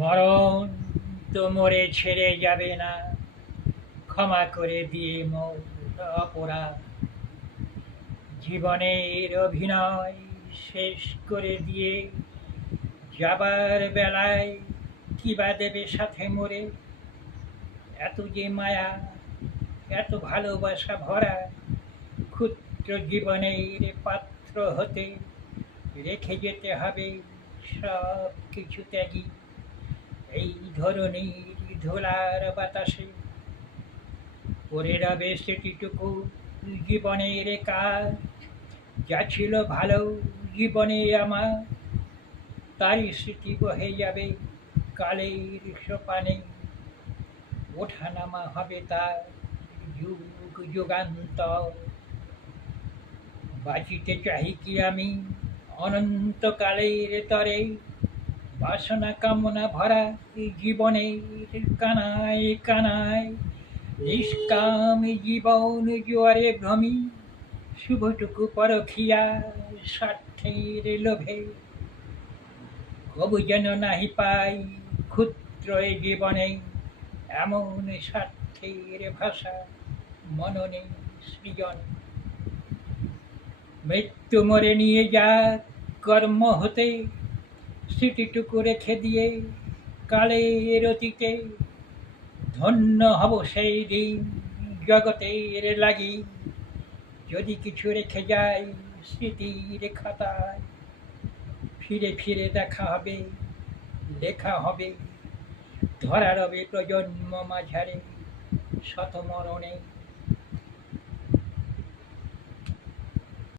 মরণ তো মরে ছেড়ে যাবে না, ক্ষমা করে দিয়ে মোর অপরাধ। জীবনের অভিনয় শেষ করে দিয়ে যাবার বেলায় কিবা দেবে সাথে মোরে। এত যে মায়া, এত ভালোবাসা ভরা ক্ষুদ্র জীবনের পাত্র হতে রেখে যেতে হবে সব কিছু ত্যাগী। এই ধরনীর ধুলার বাতাসে পড়ে রবে স্মৃতিটুকু জীবনের কাজ। যা ছিল ভালো জীবনে আমার, তারই স্মৃতি বহে যাবে কালের সোপানে। ওঠানামা হবে তার যুগ যুগান্তর। বাঁচিতে চাহি কি আমি অনন্তকালের তরে, বাসনা কামনা ভরা এই জীবনের কানায় কানায়। নিষ্কাম জীবন জোয়ারে ভ্রমি, শুভটুকু পরখিয়া স্বার্থের লোভে। কবু যেন নাহি পাই ক্ষুদ্র এ জীবনে এমন স্বার্থের ভাষা মননে সৃজন। মৃত্যু মরে নিয়ে যাক কর্ম হতে, স্মৃতিটুকু রেখে দিয়ে কালের অতীতে। ধন্য হব সেই দিন জগতের লাগি, যদি কিছু রেখে যাই স্মৃতির খাতায়। ফিরে ফিরে দেখা হবে, লেখা হবে, ধরা রবে প্রজন্ম মাঝারে শত মরণে।